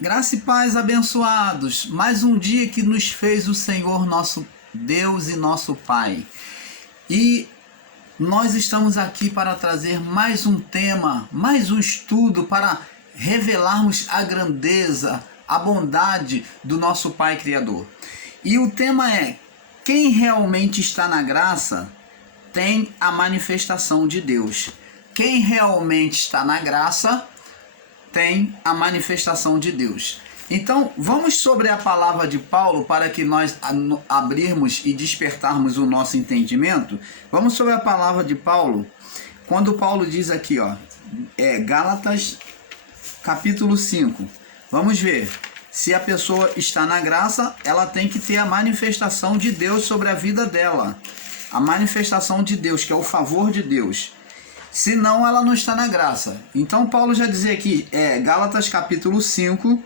Graça e paz, abençoados. Mais um dia que nos fez o Senhor nosso Deus e nosso Pai. E nós estamos aqui para trazer mais um tema, mais um estudo para revelarmos a grandeza, a bondade do nosso Pai Criador. E o tema é: quem realmente está na graça tem a manifestação de Deus. Quem realmente está na graça tem a manifestação de Deus. Então, vamos sobre a palavra de Paulo para que nós abrirmos e despertarmos o nosso entendimento. Vamos sobre a palavra de Paulo, quando Paulo diz aqui, Gálatas capítulo 5. Vamos ver, se a pessoa está na graça, ela tem que ter a manifestação de Deus sobre a vida dela. A manifestação de Deus, que é o favor de Deus. Senão ela não está na graça. Então Paulo já dizia aqui, Gálatas capítulo 5.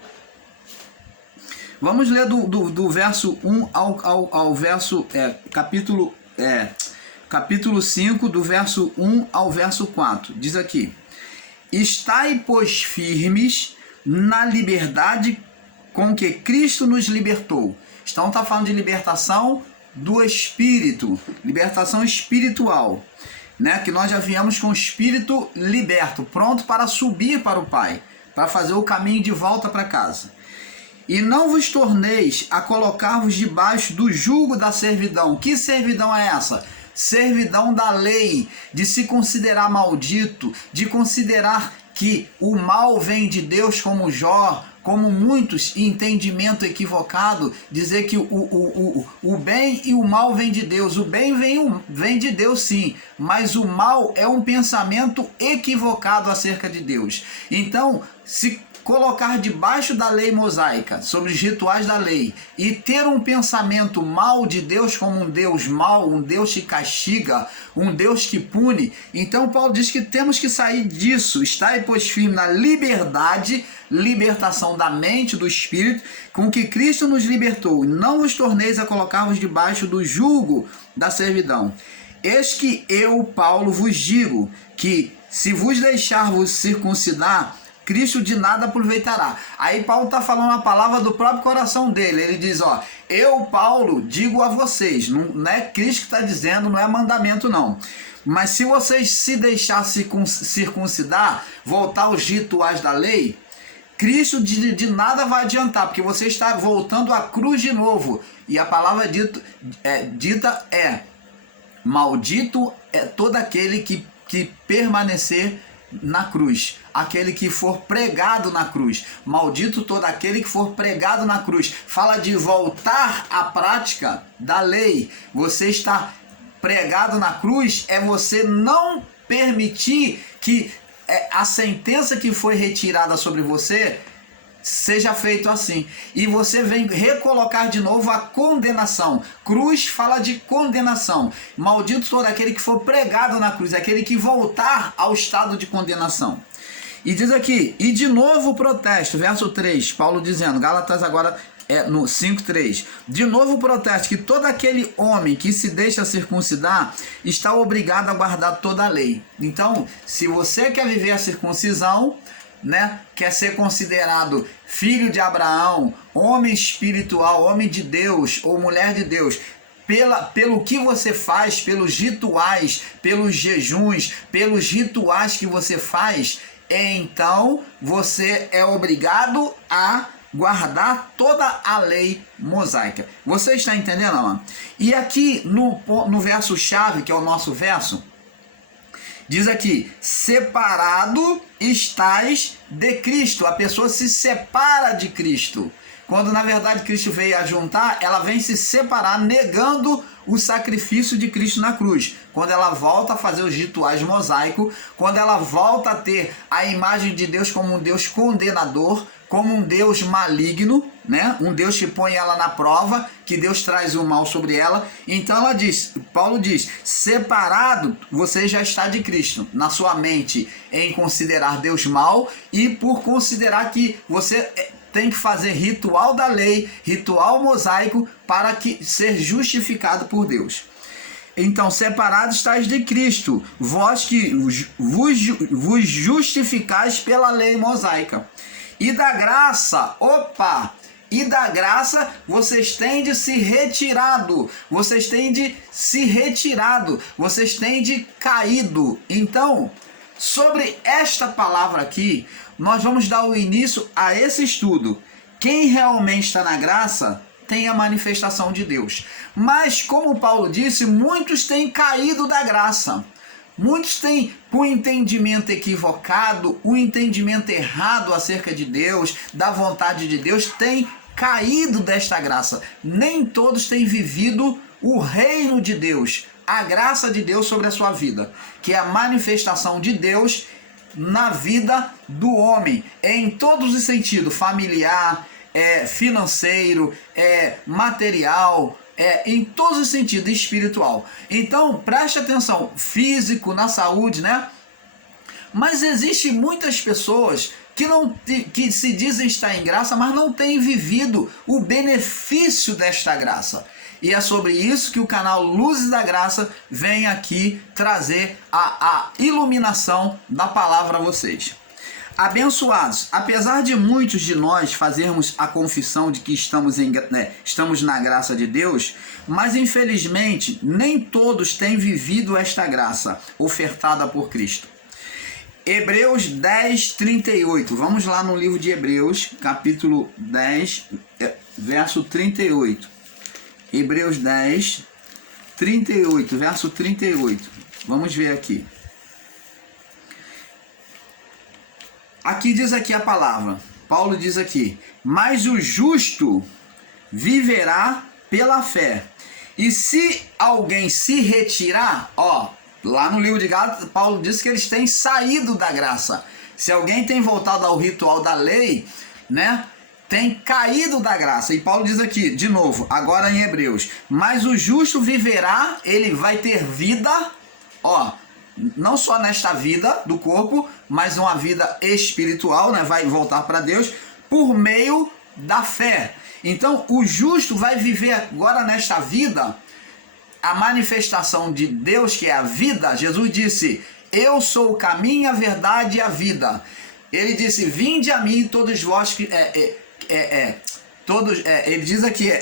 Vamos ler do verso 1 ao verso, capítulo 5, do verso 1 ao verso 4. Diz aqui: estai, pois, firmes na liberdade com que Cristo nos libertou. Então está falando de libertação do espírito, libertação espiritual. Que nós já viemos com o espírito liberto, pronto para subir para o Pai, para fazer o caminho de volta para casa. E não vos torneis a colocar-vos debaixo do jugo da servidão. Que servidão é essa? Servidão da lei, de se considerar maldito, de considerar que o mal vem de Deus, como Jó, como muitos, entendimento equivocado, dizer que o bem e o mal vem de Deus. O bem vem de Deus, sim, mas o mal é um pensamento equivocado acerca de Deus. Então, se colocar debaixo da lei mosaica, sobre os rituais da lei, e ter um pensamento mal de Deus como um Deus mau, um Deus que castiga, um Deus que pune, então Paulo diz que temos que sair disso. Estai, pois, firme na liberdade, libertação da mente, do espírito, com que Cristo nos libertou. Não vos torneis a colocar-vos debaixo do jugo da servidão. Eis que eu, Paulo, vos digo que, se vos deixar-vos circuncidar, Cristo de nada aproveitará. Aí Paulo está falando a palavra do próprio coração dele. Ele diz, eu, Paulo, digo a vocês. Não é Cristo que está dizendo, não é mandamento não. Mas se vocês se deixarem circuncidar, voltar aos rituais da lei, Cristo de nada vai adiantar, porque você está voltando à cruz de novo. E a palavra dita é: maldito é todo aquele que permanecer na cruz, aquele que for pregado na cruz. Maldito todo aquele que for pregado na cruz. Fala de voltar à prática da lei. Você está pregado na cruz, é você não permitir que a sentença que foi retirada sobre você seja feito assim. E você vem recolocar de novo a condenação. Cruz fala de condenação. Maldito todo aquele que for pregado na cruz, aquele que voltar ao estado de condenação. E diz aqui, e de novo o protesto, verso 3, Paulo dizendo, Gálatas agora no 5:3, de novo o protesto, que todo aquele homem que se deixa circuncidar está obrigado a guardar toda a lei. Então, se você quer viver a circuncisão, quer ser considerado filho de Abraão, homem espiritual, homem de Deus ou mulher de Deus, pelo que você faz, pelos rituais, pelos jejuns, pelos rituais que você faz, então você é obrigado a guardar toda a lei mosaica. Você está entendendo, mano? E aqui no verso-chave, que é o nosso verso, diz aqui: separado estais de Cristo. A pessoa se separa de Cristo. Quando na verdade Cristo veio a juntar, ela vem se separar, negando o sacrifício de Cristo na cruz. Quando ela volta a fazer os rituais mosaicos, quando ela volta a ter a imagem de Deus como um Deus condenador, como um Deus maligno, um Deus que põe ela na prova, que Deus traz o mal sobre ela. Então Paulo diz, separado você já está de Cristo, na sua mente, em considerar Deus mal e por considerar que você tem que fazer ritual da lei, ritual mosaico, para ser justificado por Deus. Então, separados estáis de Cristo, vós que vos justificais pela lei mosaica. E da graça, e da graça vocês têm de se retirado, vocês têm de caído. Então, sobre esta palavra aqui, nós vamos dar o início a esse estudo. Quem realmente está na graça tem a manifestação de Deus. Mas, como Paulo disse, muitos têm caído da graça. Muitos têm o entendimento equivocado, o entendimento errado acerca de Deus, da vontade de Deus, têm caído desta graça. Nem todos têm vivido o reino de Deus, a graça de Deus sobre a sua vida, que é a manifestação de Deus na vida do homem, em todos os sentidos, familiar, financeiro, material, em todos os sentidos, espiritual. Então, preste atenção, físico, na saúde, né? Mas existem muitas pessoas que se dizem estar em graça, mas não têm vivido o benefício desta graça. E é sobre isso que o canal Luzes da Graça vem aqui trazer a iluminação da palavra a vocês. Abençoados, apesar de muitos de nós fazermos a confissão de que estamos na graça de Deus, mas infelizmente nem todos têm vivido esta graça ofertada por Cristo. Hebreus 10, 38. Vamos lá no livro de Hebreus, capítulo 10, verso 38. Hebreus 10, 38, verso 38. Vamos ver aqui. Aqui diz aqui a palavra. Paulo diz aqui: mas o justo viverá pela fé. E se alguém se retirar, lá no livro de Gálatas, Paulo diz que eles têm saído da graça. Se alguém tem voltado ao ritual da lei, né, tem caído da graça. E Paulo diz aqui, de novo, agora em Hebreus: mas o justo viverá, ele vai ter vida, não só nesta vida do corpo, mas uma vida espiritual, né, vai voltar para Deus, por meio da fé. Então, o justo vai viver agora nesta vida a manifestação de Deus, que é a vida. Jesus disse: eu sou o caminho, a verdade e a vida. Ele disse: vinde a mim todos vós que... ele diz aqui,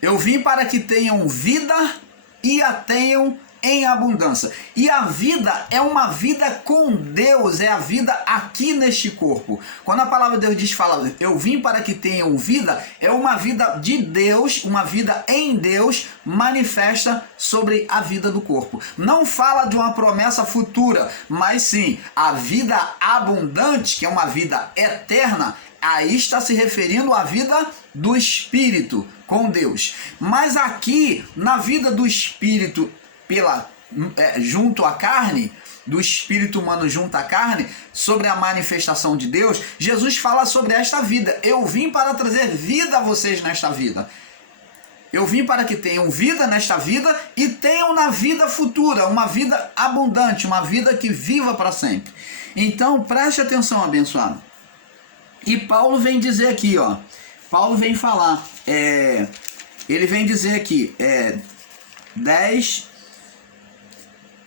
eu vim para que tenham vida e a tenham em abundância. E a vida é uma vida com Deus, é a vida aqui neste corpo. Quando a palavra de Deus fala, eu vim para que tenham vida, é uma vida de Deus, uma vida em Deus, manifesta sobre a vida do corpo. Não fala de uma promessa futura, mas sim a vida abundante, que é uma vida eterna. Aí está se referindo à vida do Espírito com Deus. Mas aqui, na vida do Espírito, junto à carne, do espírito humano junto à carne, sobre a manifestação de Deus, Jesus fala sobre esta vida. Eu vim para trazer vida a vocês nesta vida. Eu vim para que tenham vida nesta vida e tenham na vida futura, uma vida abundante, uma vida que viva para sempre. Então, preste atenção, abençoado. E Paulo vem dizer aqui, Paulo vem falar, ele vem dizer aqui, 10,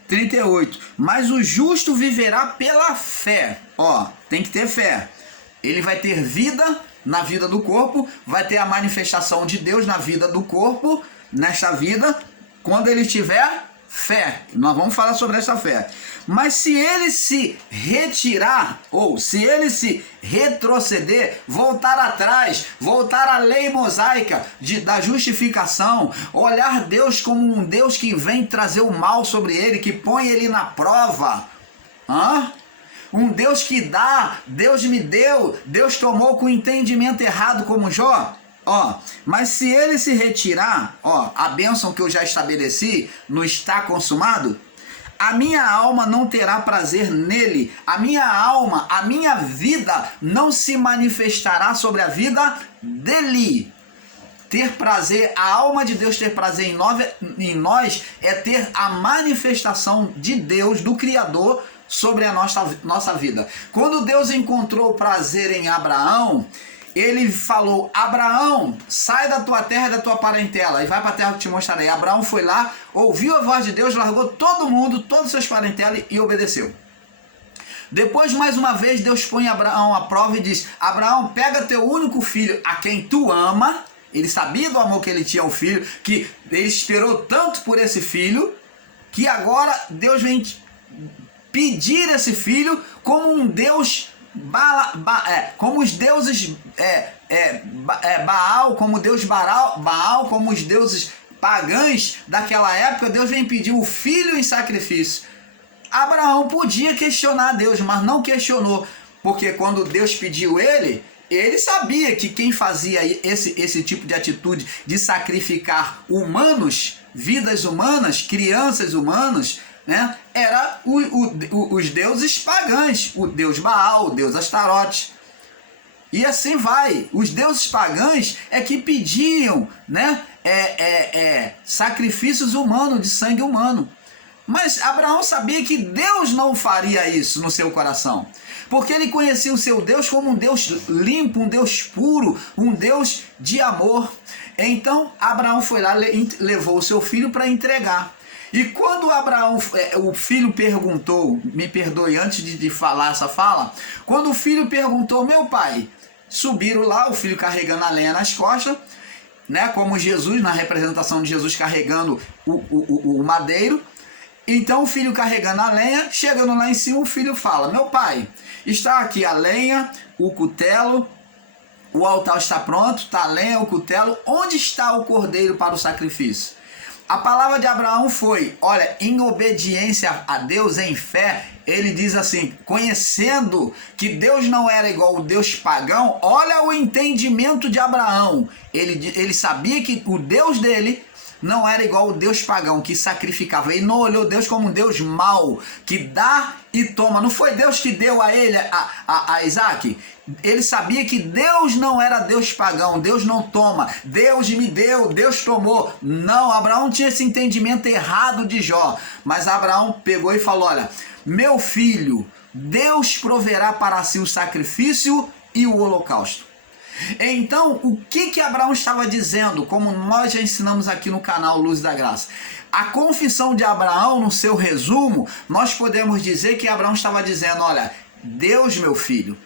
38, mas o justo viverá pela fé. Tem que ter fé. Ele vai ter vida na vida do corpo, vai ter a manifestação de Deus na vida do corpo, nesta vida, quando ele tiver fé. Nós vamos falar sobre essa fé. Mas se ele se retirar, ou se ele se retroceder, voltar atrás, voltar à lei mosaica da justificação, olhar Deus como um Deus que vem trazer o mal sobre ele, que põe ele na prova, um Deus que dá, Deus me deu, Deus tomou com entendimento errado como Jó. Mas se ele se retirar, a bênção que eu já estabeleci não está consumado, a minha alma não terá prazer nele, a minha alma, a minha vida não se manifestará sobre a vida dele. Ter prazer, a alma de Deus ter prazer em nós é ter a manifestação de Deus, do Criador, sobre a nossa vida. Quando Deus encontrou prazer em Abraão, ele falou: Abraão, sai da tua terra e da tua parentela e vai para a terra que te mostrarei. Abraão foi lá, ouviu a voz de Deus, largou todo mundo, todos os seus parentelas e obedeceu. Depois, mais uma vez, Deus põe Abraão à prova e diz: Abraão, pega teu único filho, a quem tu ama. Ele sabia do amor que ele tinha ao filho, que ele esperou tanto por esse filho, que agora Deus vem pedir esse filho como um Deus, como os deuses Baal, como Deus Baal, como os deuses pagãos daquela época. Deus vem pedir o filho em sacrifício. Abraão podia questionar Deus, mas não questionou, porque quando Deus pediu ele sabia que quem fazia esse tipo de atitude de sacrificar humanos, vidas humanas, crianças humanas, né, era os deuses pagãos, o deus Baal, o deus Astarote. E assim vai. Os deuses pagãos é que pediam, né, sacrifícios humanos, de sangue humano. Mas Abraão sabia que Deus não faria isso no seu coração, porque ele conhecia o seu Deus como um Deus limpo, um Deus puro, um Deus de amor. Então Abraão foi lá, levou o seu filho para entregar. E quando o filho perguntou, me perdoe antes de falar essa fala, quando o filho perguntou: meu pai, subiram lá, o filho carregando a lenha nas costas, né, como Jesus, na representação de Jesus carregando o madeiro. Então o filho carregando a lenha, chegando lá em cima, o filho fala: meu pai, está aqui a lenha, o cutelo, o altar está pronto, está a lenha, o cutelo, onde está o cordeiro para o sacrifício? A palavra de Abraão foi, olha, em obediência a Deus, em fé, ele diz assim, conhecendo que Deus não era igual ao Deus pagão, olha o entendimento de Abraão. Ele sabia que o Deus dele não era igual ao Deus pagão, que sacrificava. Ele não olhou Deus como um Deus mau, que dá e toma. Não foi Deus que deu a ele, a Isaac? Ele sabia que Deus não era Deus pagão. Deus não toma. Deus me deu, Deus tomou. Não, Abraão tinha esse entendimento errado de Jó. Mas Abraão pegou e falou: olha, meu filho, Deus proverá para si o sacrifício e o holocausto. Então, o que Abraão estava dizendo, como nós já ensinamos aqui no canal Luz da Graça? A confissão de Abraão, no seu resumo, nós podemos dizer que Abraão estava dizendo: olha, Deus, meu filho,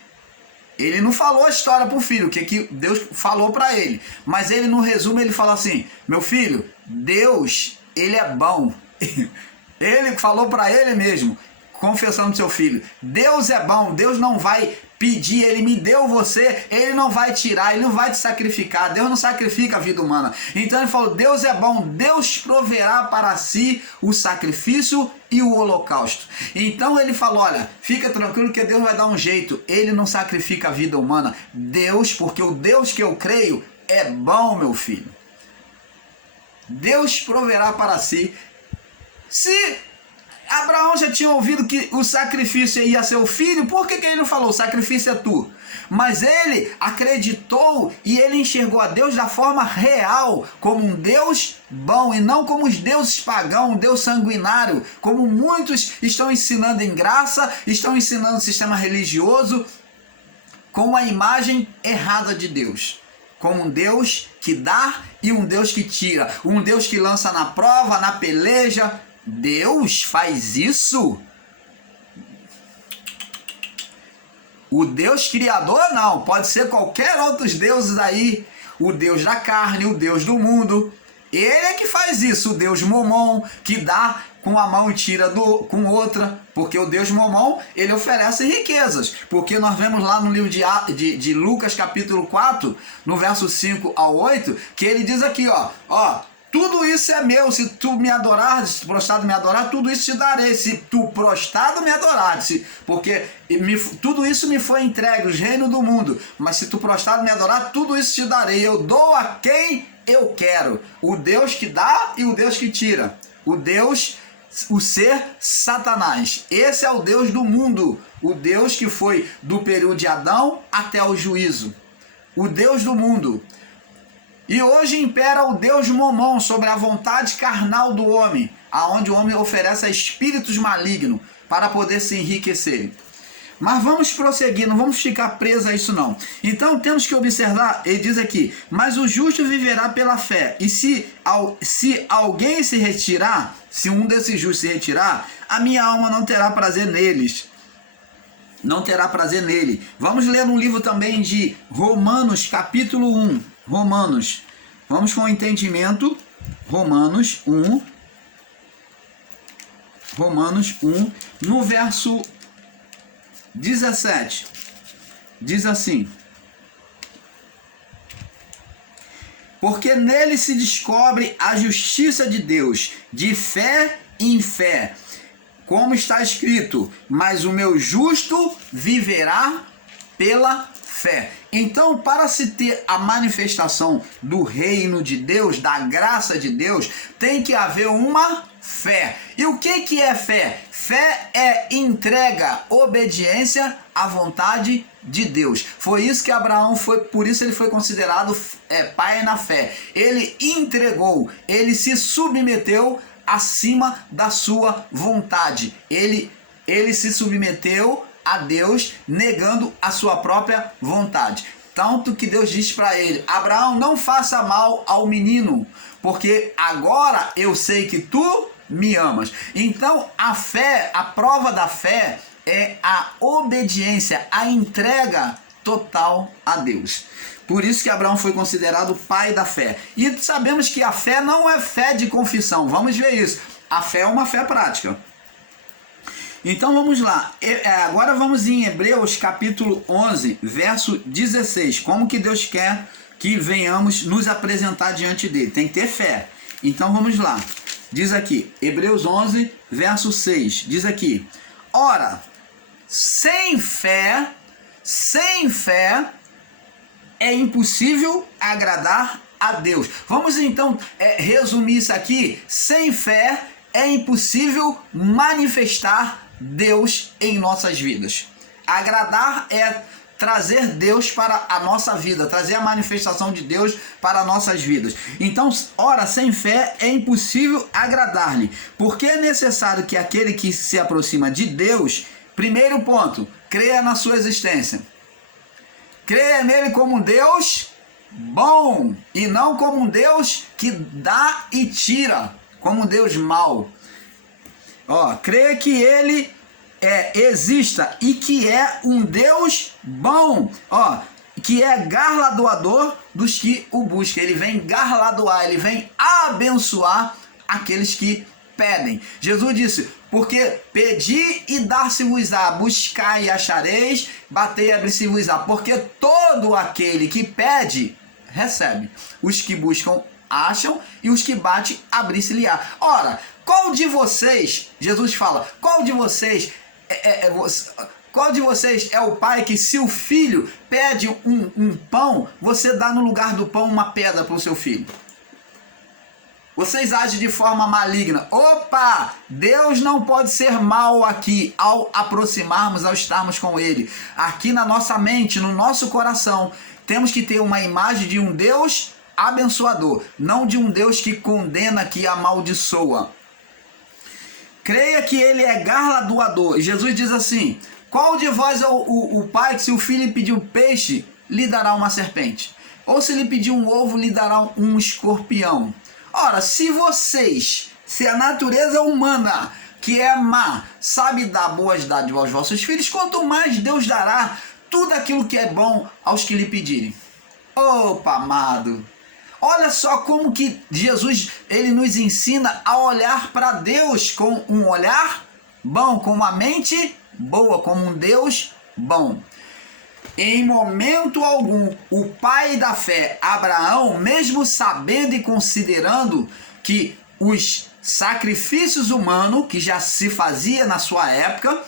ele não falou a história para o filho, o que Deus falou para ele, mas ele no resumo ele fala assim: meu filho, Deus, ele é bom. Ele falou para ele mesmo, confessando seu filho: Deus é bom, Deus não vai pedir, ele me deu você, ele não vai tirar, ele não vai te sacrificar, Deus não sacrifica a vida humana. Então ele falou: Deus é bom, Deus proverá para si o sacrifício e o holocausto. Então ele falou: olha, fica tranquilo que Deus vai dar um jeito, ele não sacrifica a vida humana. Deus, porque o Deus que eu creio é bom, meu filho. Deus proverá para si. Se Abraão já tinha ouvido que o sacrifício ia ser o filho, por que ele não falou: o sacrifício é tu? Mas ele acreditou e ele enxergou a Deus da forma real, como um Deus bom, e não como os deuses pagãos, um Deus sanguinário, como muitos estão ensinando em graça, estão ensinando o sistema religioso, com a imagem errada de Deus. Como um Deus que dá e um Deus que tira, um Deus que lança na prova, na peleja. Deus faz isso? O Deus criador não, pode ser qualquer outros deuses aí, o Deus da carne, o Deus do mundo. Ele é que faz isso, o Deus Momon, que dá com a mão e tira com outra, porque o Deus Momon, ele oferece riquezas, porque nós vemos lá no livro de Lucas capítulo 4, no verso 5 ao 8, que ele diz aqui, ó, tudo isso é meu, se tu me adorares, se tu prostrado me adorar, tudo isso te darei, se tu prostrado me adorares, porque tudo isso me foi entregue, os reinos do mundo, mas se tu prostrado me adorar, tudo isso te darei, eu dou a quem eu quero, o Deus que dá e o Deus que tira, o ser Satanás, esse é o Deus do mundo, o Deus que foi do período de Adão até o juízo, o Deus do mundo. E hoje impera o Deus Momon sobre a vontade carnal do homem, aonde o homem oferece a espíritos malignos para poder se enriquecer. Mas vamos prosseguir, não vamos ficar presos a isso não. Então temos que observar, ele diz aqui: mas o justo viverá pela fé, e se alguém se retirar, se um desses justos se retirar, a minha alma não terá prazer neles. não terá prazer nele. Vamos ler um livro também de Romanos, capítulo 1. Romanos. Vamos com o entendimento. Romanos 1. Romanos 1, no verso 17. Diz assim: porque nele se descobre a justiça de Deus, de fé em fé. Como está escrito, mas o meu justo viverá pela fé. Então, para se ter a manifestação do reino de Deus, da graça de Deus, tem que haver uma fé. E o que é fé? Fé é entrega, obediência à vontade de Deus. Foi isso que Abraão foi, por isso ele foi considerado pai na fé. Ele entregou, ele se submeteu acima da sua vontade. Ele se submeteu a Deus, negando a sua própria vontade. Tanto que Deus disse para ele: Abraão, não faça mal ao menino, porque agora eu sei que tu me amas. Então a fé, a prova da fé é a obediência, a entrega total a Deus. Por isso que Abraão foi considerado pai da fé. E sabemos que a fé não é fé de confissão. Vamos ver isso. A fé é uma fé prática. Então vamos lá. Agora vamos em Hebreus capítulo 11, verso 16. Como que Deus quer que venhamos nos apresentar diante dele? Tem que ter fé. Então vamos lá. Diz aqui, Hebreus 11, verso 6. Diz aqui: ora, sem fé é impossível agradar a Deus. Vamos então resumir isso aqui. Sem fé é impossível manifestar Deus em nossas vidas. Agradar é trazer Deus para a nossa vida, trazer a manifestação de Deus para nossas vidas. Então, ora, sem fé é impossível agradar-lhe, porque é necessário que aquele que se aproxima de Deus, primeiro ponto, creia na sua existência. Creia nele como um Deus bom e não como um Deus que dá e tira, como um Deus mau. Creia que ele exista e que é um Deus bom, que é galardoador dos que o buscam. Ele vem galardoar, ele vem abençoar aqueles que pedem. Jesus disse: porque pedi e dar-se-vos-á, buscai e achareis, batei e abrir-se-vos-á. Porque todo aquele que pede, recebe. Os que buscam, acham, e os que batem, abrir-se-lhe-á. Ora, qual de vocês, Jesus fala, qual de vocês é o pai que, se o filho pede um pão, você dá no lugar do pão uma pedra para o seu filho? Vocês agem de forma maligna. Opa! Deus não pode ser mal aqui ao aproximarmos, ao estarmos com Ele. Aqui na nossa mente, no nosso coração, temos que ter uma imagem de um Deus abençoador, não de um Deus que condena, que amaldiçoa. Creia que Ele é galardoador. Jesus diz assim: qual de vós é o pai que, se o filho lhe pedir um peixe, lhe dará uma serpente? Ou se lhe pedir um ovo, lhe dará um escorpião? Ora, se a natureza humana, que é má, sabe dar boas dádivas aos vossos filhos, quanto mais Deus dará tudo aquilo que é bom aos que lhe pedirem. Opa, amado! Olha só como que Jesus, ele nos ensina a olhar para Deus com um olhar bom, com uma mente boa, como um Deus bom. Em momento algum, o pai da fé, Abraão, mesmo sabendo e considerando que os sacrifícios humanos, que já se fazia na sua época,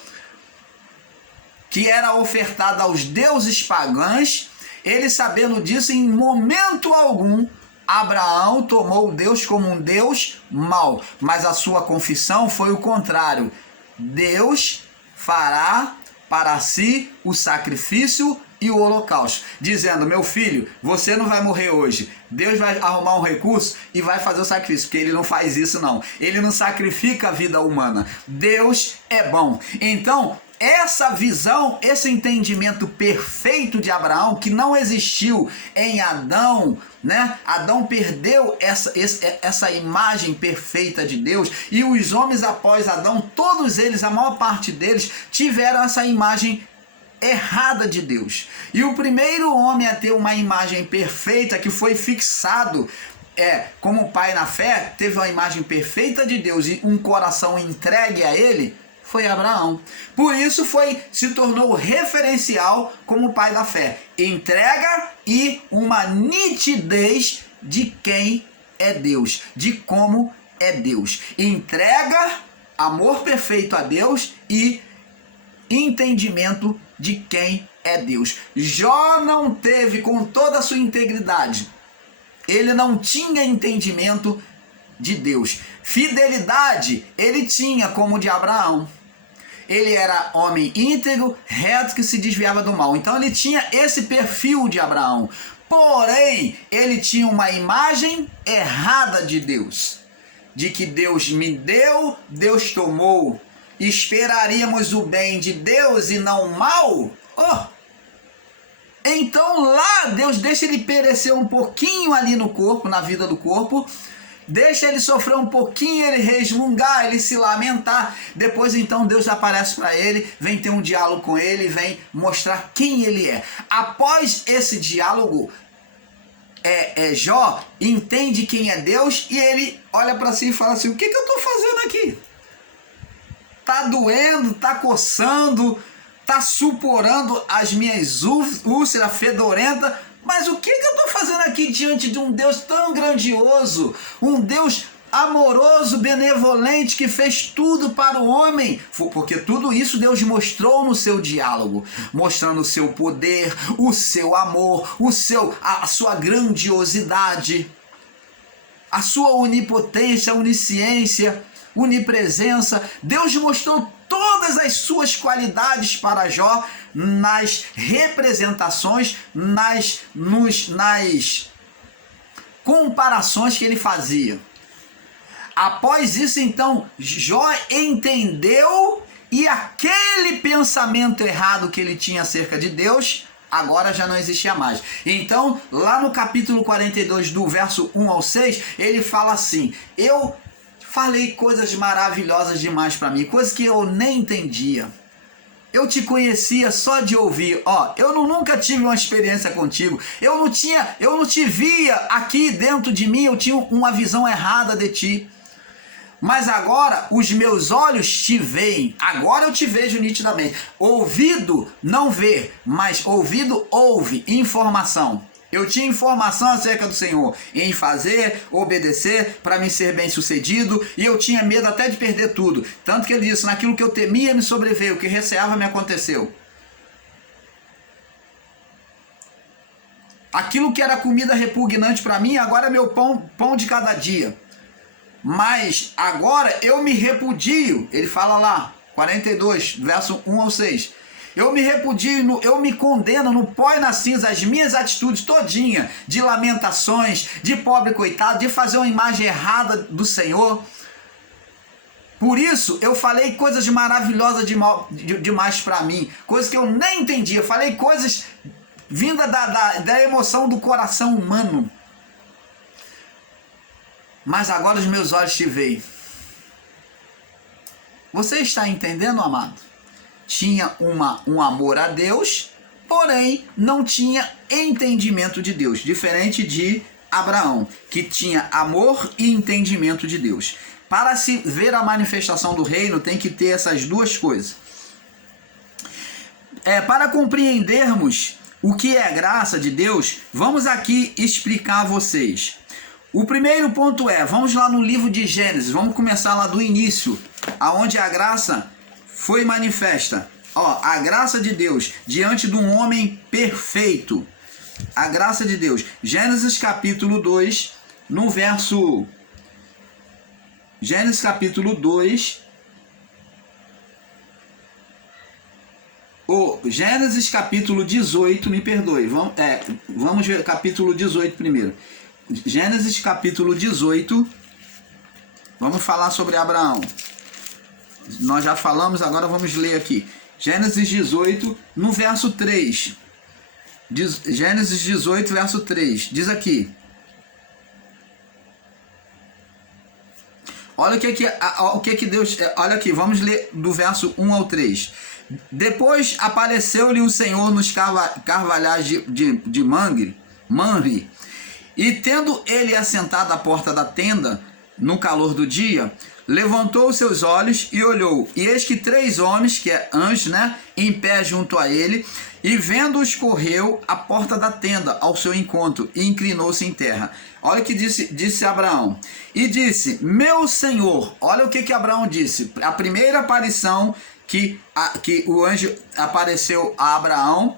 que era ofertado aos deuses pagãos, ele sabendo disso, em momento algum, Abraão tomou Deus como um Deus mau. Mas a sua confissão foi o contrário. Deus fará para si o sacrifício e o holocausto, dizendo: meu filho, você não vai morrer hoje, Deus vai arrumar um recurso e vai fazer o sacrifício, porque Ele não faz isso não, Ele não sacrifica a vida humana, Deus é bom. Então, essa visão, esse entendimento perfeito de Abraão, que não existiu em Adão, né? Adão perdeu essa imagem perfeita de Deus, e os homens após Adão, todos eles, a maior parte deles, tiveram essa imagem errada de Deus. E o primeiro homem a ter uma imagem perfeita, que foi fixado como pai na fé, teve uma imagem perfeita de Deus e um coração entregue a ele, foi Abraão. Por isso se tornou referencial como pai da fé. Entrega e uma nitidez de quem é Deus, de como é Deus. Entrega, amor perfeito a Deus e entendimento de quem é Deus. Jó não teve, com toda a sua integridade, ele não tinha entendimento de Deus. Fidelidade ele tinha como de Abraão. Ele era homem íntegro, reto, que se desviava do mal. Então ele tinha esse perfil de Abraão. Porém, ele tinha uma imagem errada de Deus. De que Deus me deu, Deus tomou. Esperaríamos o bem de Deus e não o mal? Então lá Deus deixa ele perecer um pouquinho ali no corpo, na vida do corpo. Deixa ele sofrer um pouquinho, ele resmungar, ele se lamentar. Depois então Deus aparece para ele, vem ter um diálogo com ele, vem mostrar quem ele é. Após esse diálogo, Jó entende quem é Deus e ele olha para si e fala assim: o que eu estou fazendo aqui? Tá doendo, tá coçando, tá suporando as minhas úlceras fedorentas. Mas o que eu estou fazendo aqui diante de um Deus tão grandioso? Um Deus amoroso, benevolente, que fez tudo para o homem. Porque tudo isso Deus mostrou no seu diálogo. Mostrando o seu poder, o seu amor, a sua grandiosidade, a sua onipotência, onisciência, onipresença. Deus mostrou todas as suas qualidades para Jó nas representações, nas comparações que ele fazia. Após isso, então, Jó entendeu, e aquele pensamento errado que ele tinha acerca de Deus agora já não existia mais. Então, lá no capítulo 42, do verso 1 ao 6, ele fala assim: eu falei coisas maravilhosas demais para mim, coisas que eu nem entendia. Eu te conhecia só de ouvir. Eu nunca tive uma experiência contigo. Eu não te via aqui dentro de mim, eu tinha uma visão errada de ti. Mas agora os meus olhos te veem. Agora eu te vejo nitidamente. Ouvido não vê, mas ouvido ouve informação. Eu tinha informação acerca do Senhor, em fazer, obedecer, para me ser bem sucedido, e eu tinha medo até de perder tudo. Tanto que ele disse: naquilo que eu temia me sobreveio, o que receava me aconteceu. Aquilo que era comida repugnante para mim, agora é meu pão de cada dia. Mas agora eu me repudio, ele fala lá, 42, verso 1 ao 6. Eu me repudio, eu me condeno no pó e na cinza, as minhas atitudes todinha, de lamentações, de pobre coitado, de fazer uma imagem errada do Senhor. Por isso eu falei coisas maravilhosas demais para mim, coisas que eu nem entendia. Eu falei coisas vindas da emoção do coração humano. Mas agora os meus olhos te veem. Você está entendendo, amado? Tinha um amor a Deus, porém não tinha entendimento de Deus. Diferente de Abraão, que tinha amor e entendimento de Deus. Para se ver a manifestação do reino, tem que ter essas duas coisas. Para compreendermos o que é a graça de Deus, vamos aqui explicar a vocês. O primeiro ponto vamos lá no livro de Gênesis, vamos começar lá do início, aonde a graça foi manifesta. A graça de Deus diante de um homem perfeito. A graça de Deus. Gênesis capítulo 2, no verso... Gênesis capítulo 2... Gênesis capítulo 18, me perdoe. Vamos ver capítulo 18 primeiro. Gênesis capítulo 18. Vamos falar sobre Abraão. Nós já falamos, agora vamos ler aqui. Gênesis 18, no verso 3. Gênesis 18, verso 3. Diz aqui. Olha o que Deus... Olha aqui, vamos ler do verso 1 ao 3. Depois apareceu-lhe o Senhor nos carvalhais de Manre, e tendo ele assentado à porta da tenda, no calor do dia, levantou os seus olhos e olhou, e eis que 3 homens, que é anjos, né, em pé junto a ele, e vendo-os correu à porta da tenda ao seu encontro, e inclinou-se em terra. Olha o que disse Abraão, e disse: meu Senhor. Olha o que Abraão disse. A primeira aparição que o anjo apareceu a Abraão,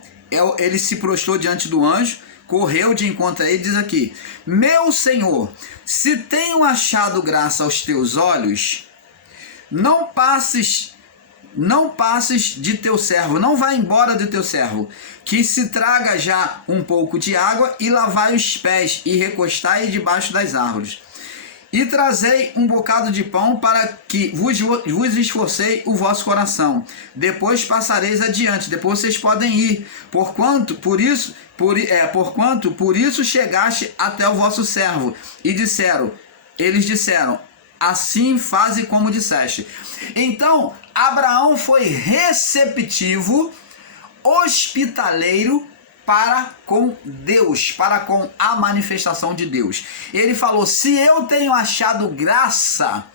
ele se prostrou diante do anjo, correu de encontro a ele, diz aqui: meu Senhor, se tenho achado graça aos teus olhos, não passes de teu servo, não vá embora de teu servo, que se traga já um pouco de água, e lavai os pés, e recostai debaixo das árvores. E trazei um bocado de pão, para que vos esforcei o vosso coração. Depois passareis adiante, depois vocês podem ir, porquanto por isso chegaste até o vosso servo. E eles disseram: assim faze como disseste. Então Abraão foi receptivo, hospitaleiro para com Deus, para com a manifestação de Deus. Ele falou: se eu tenho achado graça,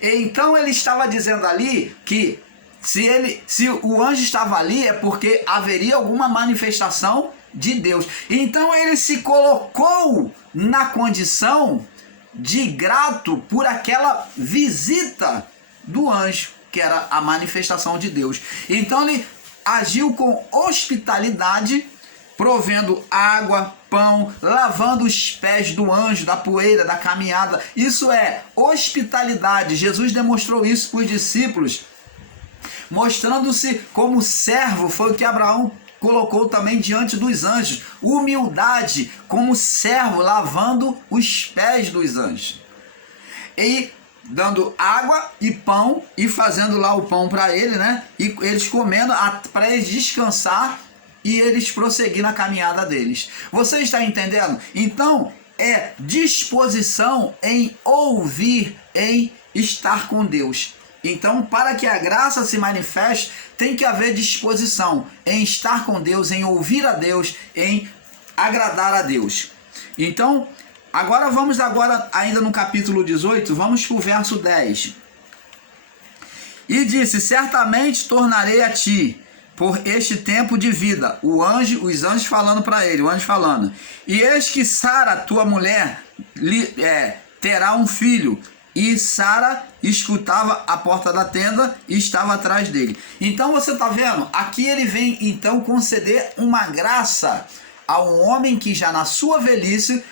então ele estava dizendo ali que se o anjo estava ali é porque haveria alguma manifestação de Deus. Então ele se colocou na condição de grato por aquela visita do anjo, que era a manifestação de Deus. Então ele agiu com hospitalidade, provendo água, pão, lavando os pés do anjo, da poeira, da caminhada. Isso é hospitalidade. Jesus demonstrou isso para os discípulos, mostrando-se como servo. Foi o que Abraão colocou também diante dos anjos. Humildade como servo, lavando os pés dos anjos. E dando água e pão, e fazendo lá o pão para ele, né? E eles comendo, para eles descansar, e eles prosseguir na caminhada deles. Você está entendendo? Então, é disposição em ouvir, em estar com Deus. Então, para que a graça se manifeste, tem que haver disposição em estar com Deus, em ouvir a Deus, em agradar a Deus. Então, vamos ainda no capítulo 18, vamos para o verso 10. E disse: certamente tornarei a ti por este tempo de vida. Os anjos falando para ele, o anjo falando: e eis que Sara, tua mulher, terá um filho. E Sara escutava a porta da tenda e estava atrás dele. Então você está vendo? Aqui ele vem então conceder uma graça a um homem que já na sua velhice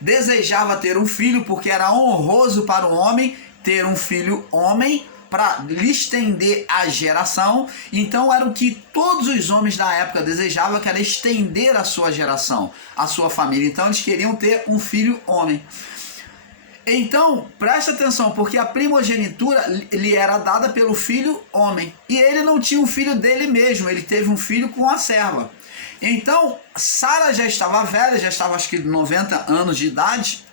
desejava ter um filho, porque era honroso para o homem ter um filho homem, para lhe estender a geração. Então era o que todos os homens da época desejavam, que era estender a sua geração, a sua família. Então eles queriam ter um filho homem. Então presta atenção, porque a primogenitura lhe era dada pelo filho homem, e ele não tinha um filho dele mesmo, ele teve um filho com a serva. Então Sara já estava velha, já estava acho que 90 anos de idade,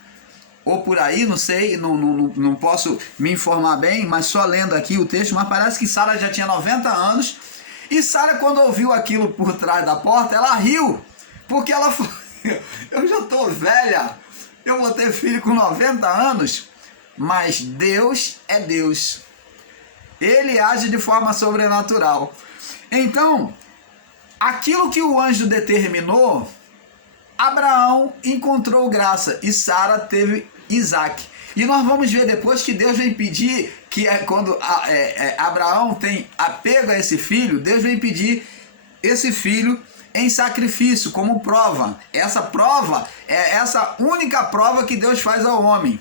ou por aí, não sei, não posso me informar bem, mas só lendo aqui o texto, mas parece que Sara já tinha 90 anos, e Sara, quando ouviu aquilo por trás da porta, ela riu, porque ela falou: eu já estou velha, eu vou ter filho com 90 anos, mas Deus é Deus, ele age de forma sobrenatural. Então, aquilo que o anjo determinou, Abraão encontrou graça, e Sara teve Isaac. E nós vamos ver depois que Deus vem pedir, que quando Abraão tem apego a esse filho, Deus vem pedir esse filho em sacrifício, como prova. Essa prova é essa única prova que Deus faz ao homem,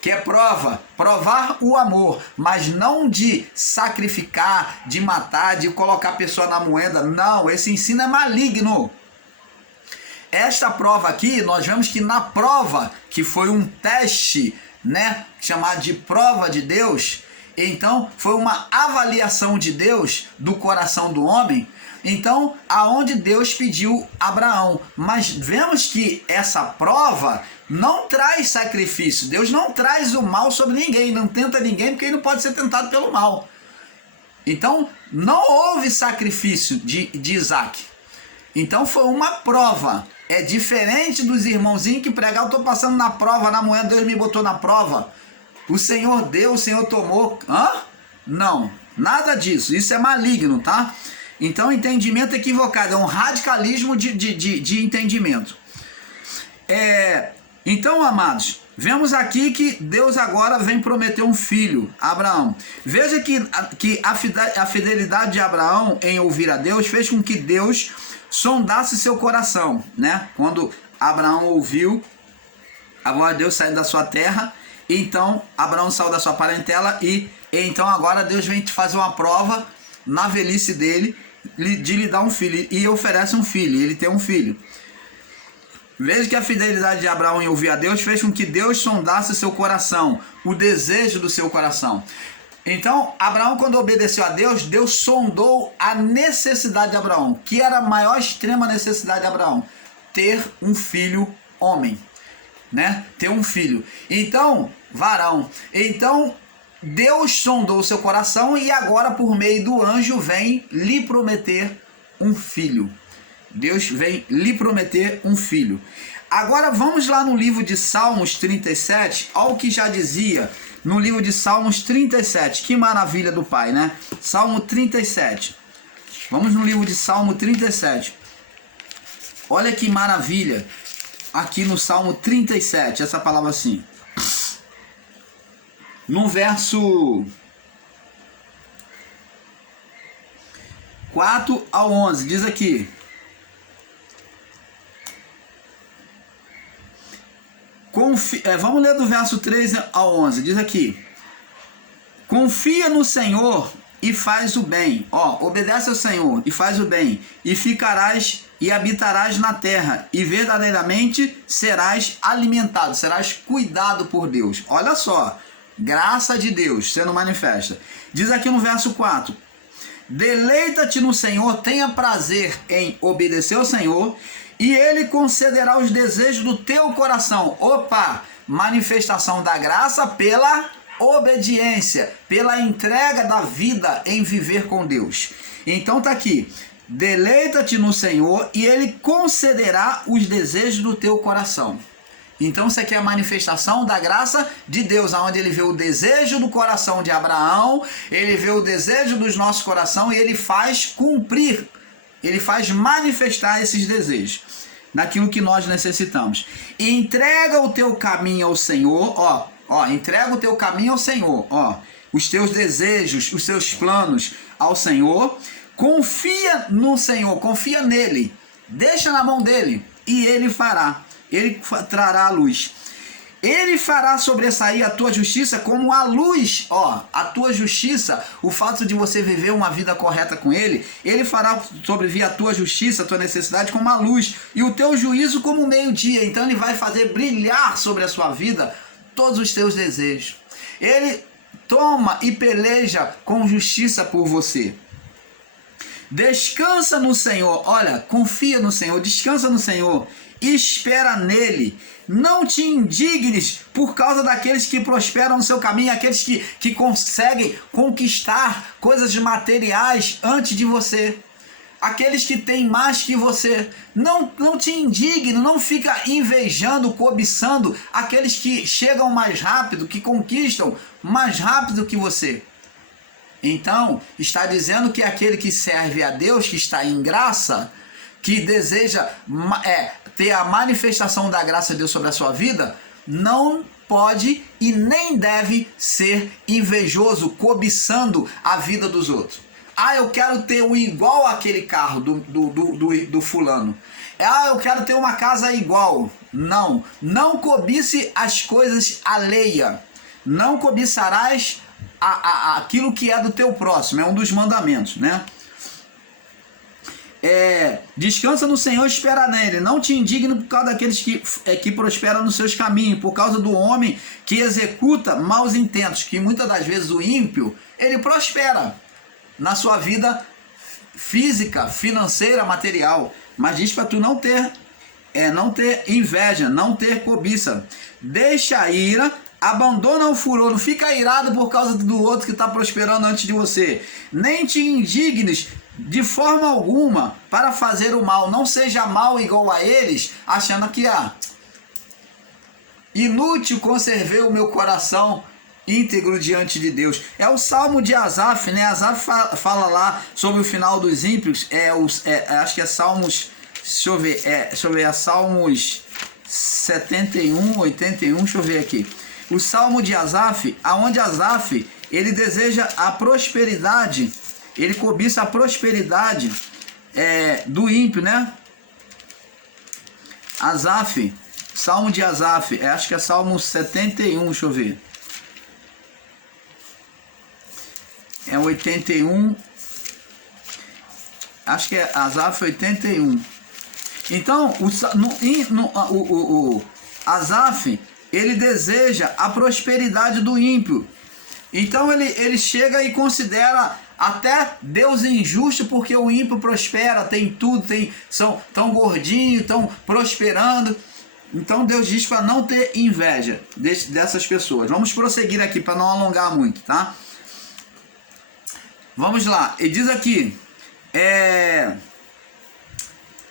que é provar o amor, mas não de sacrificar, de matar, de colocar a pessoa na moeda. Não, esse ensino é maligno. Esta prova aqui, nós vemos que na prova, que foi um teste, né, chamado de prova de Deus, então foi uma avaliação de Deus do coração do homem, então aonde Deus pediu Abraão. Mas vemos que essa prova não traz sacrifício. Deus não traz o mal sobre ninguém, não tenta ninguém, porque ele não pode ser tentado pelo mal. Então não houve sacrifício de Isaac. Então foi uma prova. É diferente dos irmãozinhos que pregaram, eu estou passando na prova, na manhã Deus me botou na prova. O Senhor deu, o Senhor tomou. Não, nada disso. Isso é maligno, tá? Então, entendimento equivocado. É um radicalismo de entendimento. Então, amados, vemos aqui que Deus agora vem prometer um filho a Abraão. Veja que a fidelidade de Abraão em ouvir a Deus fez com que Deus sondasse seu coração, né? Quando Abraão ouviu a voz de Deus saindo da sua terra, então Abraão saiu da sua parentela e então agora Deus vem fazer uma prova na velhice dele de lhe dar um filho e oferece um filho, ele tem um filho. Veja que a fidelidade de Abraão em ouvir a Deus fez com que Deus sondasse seu coração, o desejo do seu coração. Então, Abraão, quando obedeceu a Deus, Deus sondou a necessidade de Abraão, que era a maior extrema necessidade de Abraão, ter um filho homem, né? Ter um filho. Então, varão. Então, Deus sondou o seu coração e agora, por meio do anjo, vem lhe prometer um filho. Deus vem lhe prometer um filho. Agora vamos lá no livro de Salmos 37, ao que já dizia no livro de Salmos 37. Que maravilha do Pai, né? Salmo 37. Vamos no livro de Salmo 37. Olha que maravilha aqui no Salmo 37, essa palavra assim. No verso 4 ao 11, diz aqui: vamos ler do verso 3 ao 11, diz aqui: confia no Senhor e faz o bem, obedece ao Senhor e faz o bem, e ficarás e habitarás na terra, e verdadeiramente serás alimentado, serás cuidado por Deus. Olha só, graça de Deus sendo manifesta. Diz aqui no verso 4: deleita-te no Senhor, tenha prazer em obedecer ao Senhor, e Ele concederá os desejos do teu coração. Manifestação da graça pela obediência, pela entrega da vida em viver com Deus. Então tá aqui: deleita-te no Senhor e Ele concederá os desejos do teu coração. Então isso aqui é a manifestação da graça de Deus, onde Ele vê o desejo do coração de Abraão, Ele vê o desejo dos nossos corações e Ele faz cumprir, Ele faz manifestar esses desejos naquilo que nós necessitamos. E entrega o teu caminho ao Senhor, entrega o teu caminho ao Senhor, os teus desejos, os teus planos ao Senhor. Confia no Senhor, confia nele, deixa na mão dele e Ele fará. Ele trará a luz. Ele fará sobressair a tua justiça como a luz. A tua justiça, o fato de você viver uma vida correta com Ele, Ele fará sobrevir a tua justiça, a tua necessidade como a luz, e o teu juízo como o meio-dia. Então Ele vai fazer brilhar sobre a sua vida todos os teus desejos. Ele toma e peleja com justiça por você. Descansa no Senhor. Confia no Senhor, descansa no Senhor. Espera nele, não te indignes por causa daqueles que prosperam no seu caminho, aqueles que conseguem conquistar coisas materiais antes de você, aqueles que têm mais que você. Não te indigne, não fica invejando, cobiçando aqueles que chegam mais rápido, que conquistam mais rápido que você. Então, está dizendo que aquele que serve a Deus, que está em graça, que deseja ter a manifestação da graça de Deus sobre a sua vida, não pode e nem deve ser invejoso, cobiçando a vida dos outros. Eu quero ter um igual àquele carro do fulano. Eu quero ter uma casa igual. Não cobice as coisas alheias. Não cobiçarás aquilo que é do teu próximo. É um dos mandamentos, né? Descansa no Senhor e espera nele. Não te indigne por causa daqueles que prosperam nos seus caminhos, por causa do homem que executa maus intentos, que muitas das vezes o ímpio, ele prospera na sua vida física, financeira, material, mas diz para tu não ter inveja, não ter cobiça. Deixa a ira, abandona o furor, não fica irado por causa do outro que está prosperando antes de você. Nem te indignes de forma alguma para fazer o mal. Não seja mal igual a eles, achando que inútil conservei o meu coração íntegro diante de Deus. É o Salmo de Asaf, né? Asaf fala lá sobre o final dos ímpios. Acho que é Salmos, deixa eu ver, é Salmos 71, 81, deixa eu ver aqui. O Salmo de Asaf, aonde Asaf, ele deseja a prosperidade, ele cobiça a prosperidade do ímpio, né? Asaf, Salmo de Asaf, acho que é Salmo 71, deixa eu ver. É 81, acho que é Asaf 81. Então, o Asaf, ele deseja a prosperidade do ímpio. Então ele chega e considera até Deus injusto, porque o ímpio prospera, tem tudo, são tão gordinhos, tão prosperando. Então Deus diz para não ter inveja dessas pessoas. Vamos prosseguir aqui para não alongar muito, tá? Vamos lá, ele diz aqui,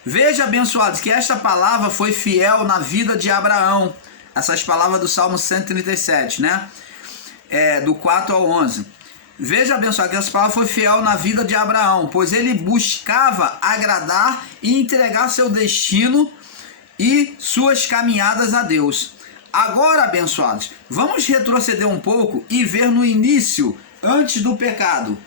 veja, abençoados, que esta palavra foi fiel na vida de Abraão. Essas palavras do Salmo 137, né? Do 4 ao 11. Veja, abençoado, que essa palavra foi fiel na vida de Abraão, pois ele buscava agradar e entregar seu destino e suas caminhadas a Deus. Agora, abençoados, vamos retroceder um pouco e ver no início, antes do pecado.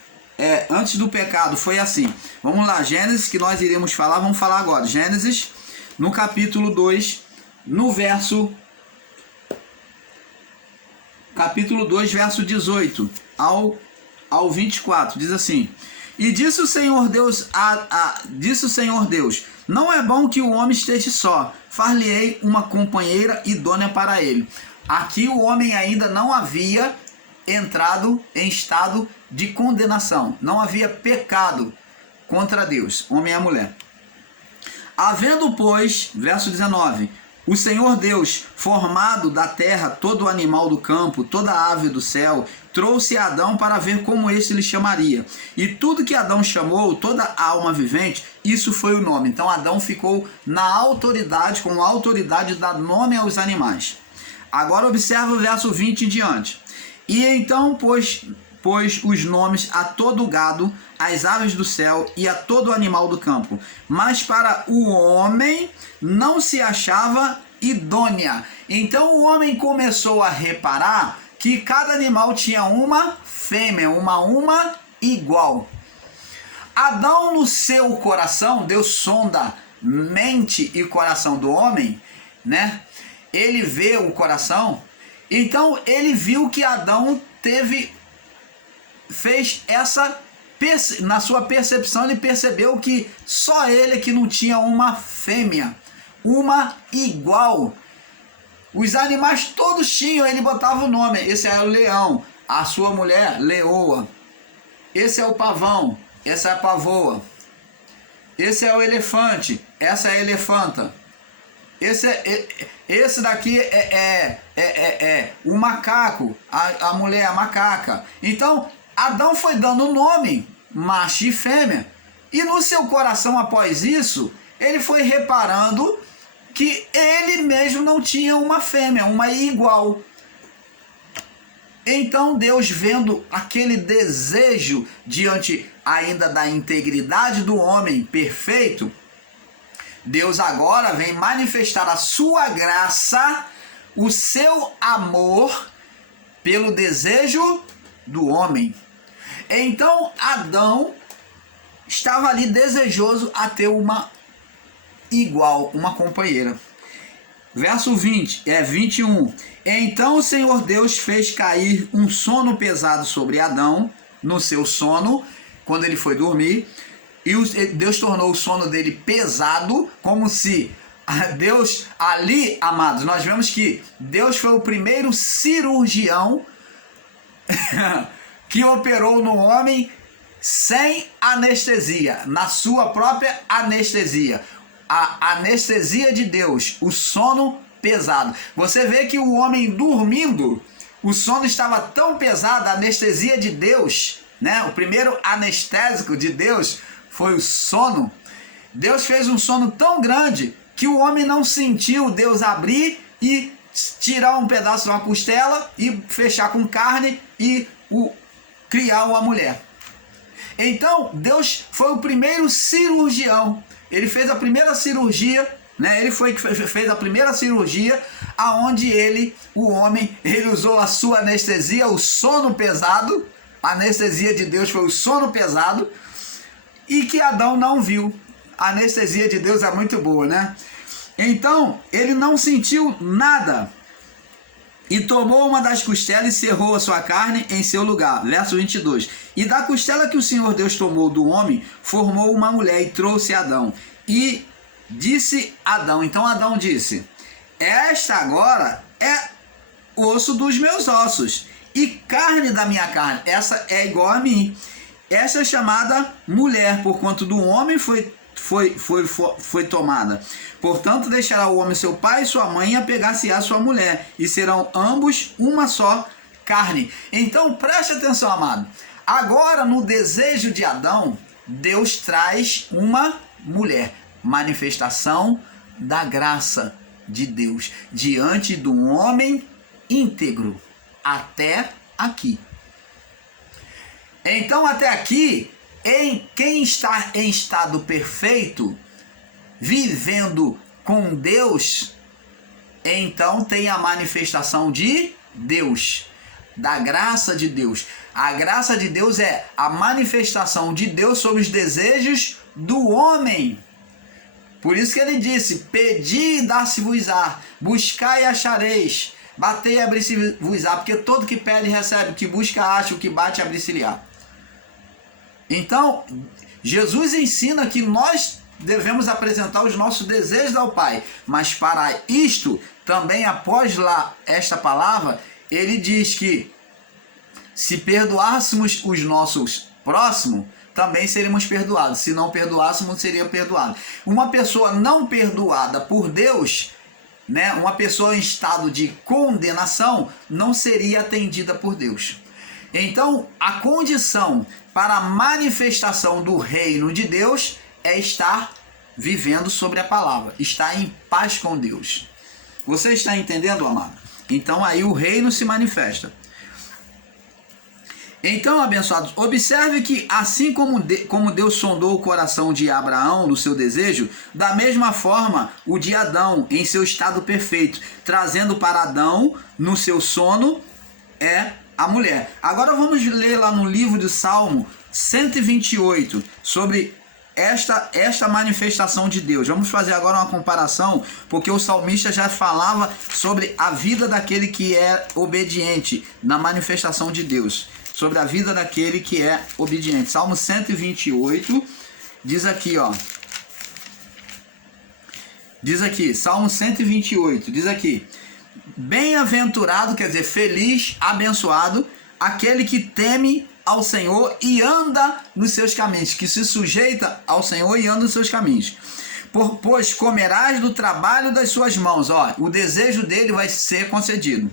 Antes do pecado foi assim. Vamos lá, Gênesis, que nós iremos falar, vamos falar agora. Gênesis, no capítulo 2, no verso... Capítulo 2, verso 18 ao 24, diz assim: E disse o Senhor Deus, disse o Senhor Deus, não é bom que o homem esteja só, far-lhe-ei uma companheira idônea para ele. Aqui o homem ainda não havia entrado em estado de condenação, não havia pecado contra Deus, homem e a mulher. Havendo, pois, verso 19, o Senhor Deus, formado da terra todo animal do campo, toda ave do céu, trouxe Adão para ver como este lhe chamaria. E tudo que Adão chamou, toda alma vivente, isso foi o nome. Então Adão ficou na autoridade, com a autoridade de dar nome aos animais. Agora observa o verso 20 em diante. E então pôs os nomes a todo gado, às aves do céu e a todo animal do campo. Mas para o homem não se achava idônea. Então o homem começou a reparar que cada animal tinha uma fêmea, uma igual. Adão, no seu coração, Deus sonda mente e coração do homem, né? Ele vê o coração. Então ele viu que Adão fez essa, na sua percepção, ele percebeu que só ele que não tinha uma fêmea, uma igual. Os animais todos tinham, ele botava o nome. Esse é o leão, a sua mulher, leoa. Esse é o pavão, essa é a pavoa. Esse é o elefante, essa é a elefanta. Esse daqui é o macaco, a mulher, a macaca. Então, Adão foi dando nome, macho e fêmea. E no seu coração, após isso, ele foi reparando que ele mesmo não tinha uma fêmea, uma igual. Então Deus, vendo aquele desejo diante ainda da integridade do homem perfeito, Deus agora vem manifestar a sua graça, o seu amor pelo desejo do homem. Então Adão estava ali desejoso a ter uma igual, uma companheira. Verso 21. Então o Senhor Deus fez cair um sono pesado sobre Adão, no seu sono, quando ele foi dormir, e Deus tornou o sono dele pesado, como se Deus, ali, amados, nós vemos que Deus foi o primeiro cirurgião que operou no homem sem anestesia, na sua própria anestesia. A anestesia de Deus, o sono pesado. Você vê que o homem dormindo, o sono estava tão pesado, a anestesia de Deus, né? O primeiro anestésico de Deus foi o sono. Deus fez um sono tão grande que o homem não sentiu Deus abrir e tirar um pedaço de uma costela e fechar com carne e criar uma mulher. Então, Deus foi o primeiro cirurgião. Ele fez a primeira cirurgia, né? Ele fez a primeira cirurgia aonde o homem usou a sua anestesia, o sono pesado. A anestesia de Deus foi o sono pesado e que Adão não viu. A anestesia de Deus é muito boa, né? Então, ele não sentiu nada. E tomou uma das costelas e cerrou a sua carne em seu lugar. Verso 22. E da costela que o Senhor Deus tomou do homem, formou uma mulher e trouxe Adão. E disse Adão, então Adão disse, esta agora é osso dos meus ossos e carne da minha carne. Essa é igual a mim. Essa é chamada mulher, porquanto do homem foi tomada. Portanto, deixará o homem seu pai e sua mãe e apegar-se-á sua mulher, e serão ambos uma só carne. Então, preste atenção, amado. Agora, no desejo de Adão, Deus traz uma mulher. Manifestação da graça de Deus diante de um homem íntegro. Até aqui. Então, até aqui, quem está em estado perfeito, vivendo com Deus, então tem a manifestação de Deus, da graça de Deus. A graça de Deus é a manifestação de Deus sobre os desejos do homem. Por isso que ele disse, pedi e dar-se-vos-á, buscai e achareis, batei e abrir-se-vos-á, porque todo que pede recebe, o que busca acha, o que bate abrir-se-lhe-á. Então, Jesus ensina que nós devemos apresentar os nossos desejos ao Pai, mas para isto, também após lá esta palavra, ele diz que se perdoássemos os nossos próximos, também seríamos perdoados. Se não perdoássemos, seria perdoado. Uma pessoa não perdoada por Deus, né, uma pessoa em estado de condenação, não seria atendida por Deus. Então, a condição para a manifestação do reino de Deus é estar vivendo sobre a palavra, estar em paz com Deus. Você está entendendo, amado? Então aí o reino se manifesta. Então, abençoados, observe que assim como Deus sondou o coração de Abraão no seu desejo, da mesma forma o de Adão em seu estado perfeito, trazendo para Adão no seu sono a mulher. Agora vamos ler lá no livro do Salmo 128 sobre esta manifestação de Deus. Vamos fazer agora uma comparação, porque o salmista já falava sobre a vida daquele que é obediente na manifestação de Deus, sobre a vida daquele que é obediente. Salmo 128 diz aqui, ó. Diz aqui, Salmo 128, diz aqui: bem-aventurado, quer dizer, feliz, abençoado, aquele que teme ao Senhor e anda nos seus caminhos, que se sujeita ao Senhor e anda nos seus caminhos. Pois comerás do trabalho das suas mãos. Ó, o desejo dele vai ser concedido.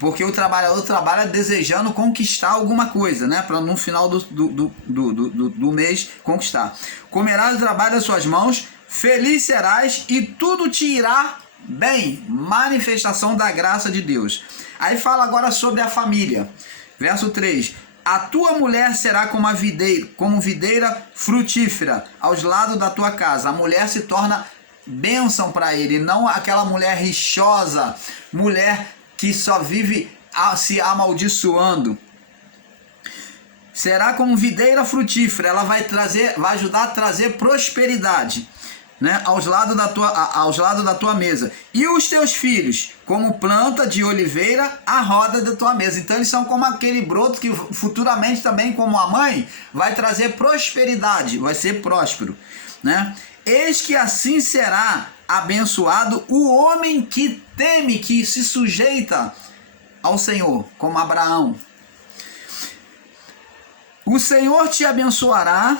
Porque o trabalhador trabalha desejando conquistar alguma coisa, né? Para no final do mês conquistar. Comerás do trabalho das suas mãos, feliz serás e tudo te irá bem. Manifestação da graça de Deus. Aí fala agora sobre a família. Verso 3. A tua mulher será como videira frutífera aos lados da tua casa. A mulher se torna bênção para ele, não aquela mulher rixosa, mulher que só vive se amaldiçoando. Será como videira frutífera, ela vai ajudar a trazer prosperidade, né, aos lados da tua mesa. E os teus filhos, como planta de oliveira à roda da tua mesa. Então eles são como aquele broto que futuramente também, como a mãe, vai trazer prosperidade, vai ser próspero, né? Eis que assim será abençoado o homem que teme, que se sujeita ao Senhor, como Abraão. O Senhor te abençoará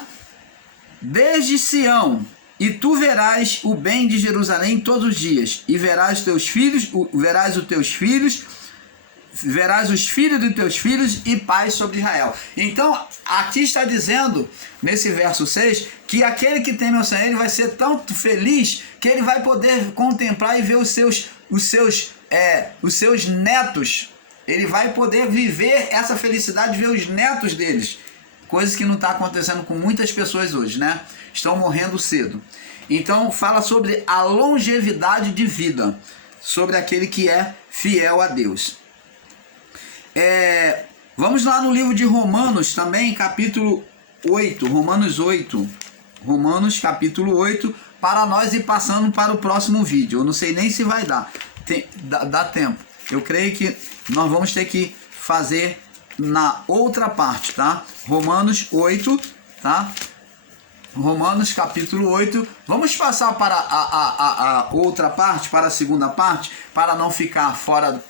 desde Sião, e tu verás o bem de Jerusalém todos os dias, e verás os teus filhos verás os filhos dos teus filhos e paz sobre Israel. Então, aqui está dizendo, nesse verso 6, que aquele que teme ao Senhor, ele vai ser tão feliz que ele vai poder contemplar e ver os seus netos. Ele vai poder viver essa felicidade, ver os netos deles. Coisas que não está acontecendo com muitas pessoas hoje, né? Estão morrendo cedo. Então, fala sobre a longevidade de vida, sobre aquele que é fiel a Deus. Vamos lá no livro de Romanos também, capítulo 8, Romanos capítulo 8, para nós ir passando para o próximo vídeo. Eu não sei nem se vai dar, dá tempo. Eu creio que nós vamos ter que fazer na outra parte, tá? Romanos 8, tá? Romanos capítulo 8. Vamos passar para a outra parte, para a segunda parte, para não ficar fora